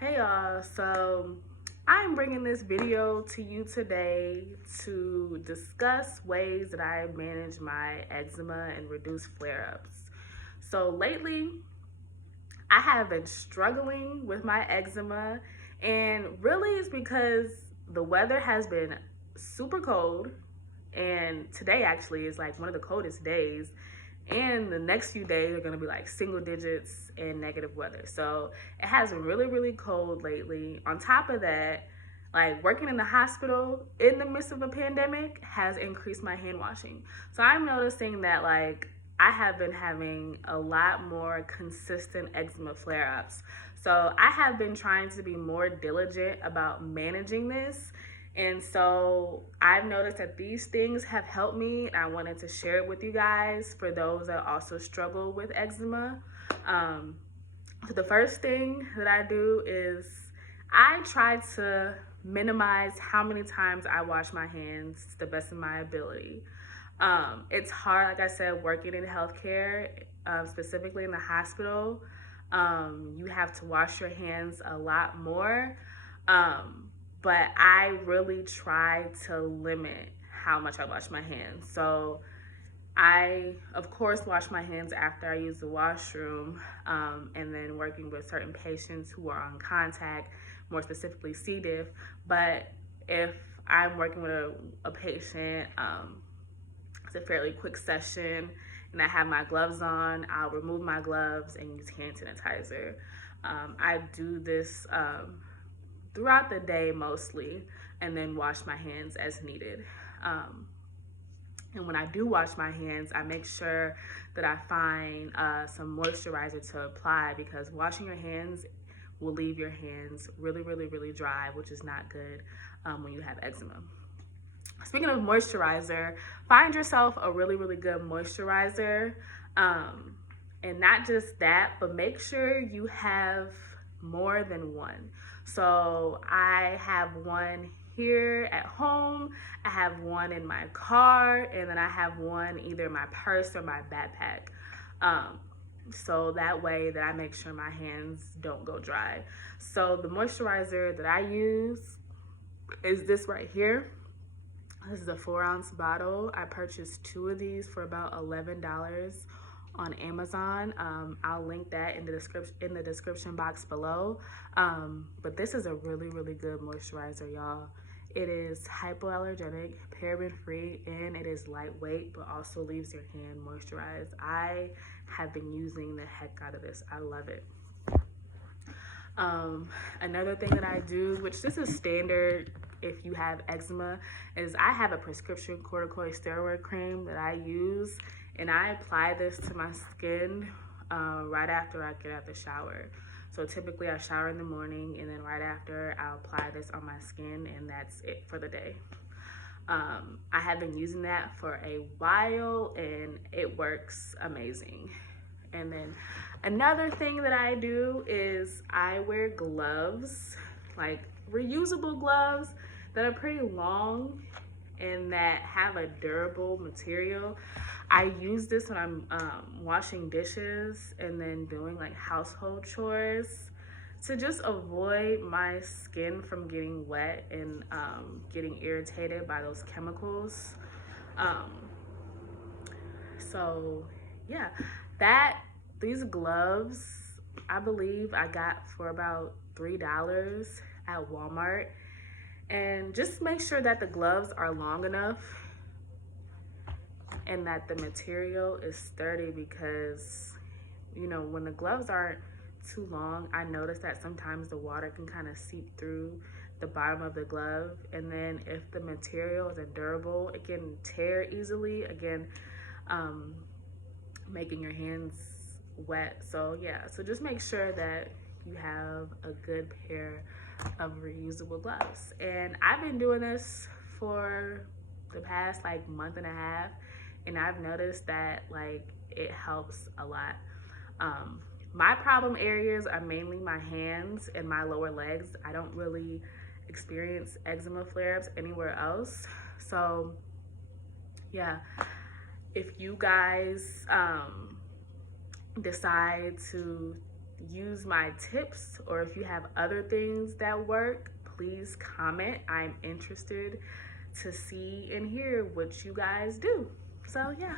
Hey y'all, so I'm bringing this video to you today to discuss ways that I manage my eczema and reduce flare-ups. So lately, I have been struggling with my eczema, and really it's because the weather has been super cold, and today actually is like one of the coldest days, and the next few days are going to be like single digits and negative weather. So it has been really, really cold lately. On top of that, like working in the hospital in the midst of a pandemic has increased my hand washing. So I'm noticing that like I have been having a lot more consistent eczema flare ups. So I have been trying to be more diligent about managing this. And so I've noticed that these things have helped me. I wanted to share it with you guys for those that also struggle with eczema. Um, so the first thing that I do is I try to minimize how many times I wash my hands to the best of my ability. It's hard, like I said, working in healthcare, specifically in the hospital. You have to wash your hands a lot more. But I really try to limit how much I wash my hands. So I, of course, wash my hands after I use the washroom, and then working with certain patients who are on contact, more specifically C. diff. But if I'm working with a patient, it's a fairly quick session, and I have my gloves on, I'll remove my gloves and use hand sanitizer. I do this throughout the day mostly, and then wash my hands as needed. And when I do wash my hands, I make sure that I find some moisturizer to apply, because washing your hands will leave your hands really, really, really dry, which is not good when you have eczema. Speaking of moisturizer, find yourself a really, really good moisturizer. And not just that, but make sure you have more than one. So I have one here at home, I have one in my car, and then I have one either in my purse or my backpack. So that way that I make sure my hands don't go dry. So the moisturizer that I use is this right here. This is a 4-ounce bottle. I purchased 2 of these for about $11 on Amazon. I'll link that in the description box below. But this is a really, really good moisturizer, y'all. It is hypoallergenic, paraben-free, and it is lightweight, but also leaves your hand moisturized. I have been using the heck out of this. I love it. Another thing that I do, which this is standard if you have eczema, is I have a prescription corticosteroid cream that I use, and I apply this to my skin right after I get out the shower. So typically I shower in the morning, and then right after I'll apply this on my skin, and that's it for the day. I have been using that for a while, and it works amazing. And then another thing that I do is I wear gloves, like reusable gloves that are pretty long and that have a durable material. I use this when I'm washing dishes and then doing like household chores to just avoid my skin from getting wet and getting irritated by those chemicals. Um, so yeah, these gloves, I believe I got for about $3 at Walmart. And just make sure that the gloves are long enough and that the material is sturdy, because when the gloves aren't too long, I notice that sometimes the water can kind of seep through the bottom of the glove, and then if the material isn't durable, it can tear easily, again, making your hands wet. So yeah, so just make sure that you have a good pair of reusable gloves. And I've been doing this for the past like month and a half, and I've noticed that like it helps a lot. My problem areas are mainly my hands and my lower legs. I don't really experience eczema flare-ups anywhere else. So yeah, if you guys decide to use my tips, or if you have other things that work, please comment. I'm interested to see and hear what you guys do. So yeah.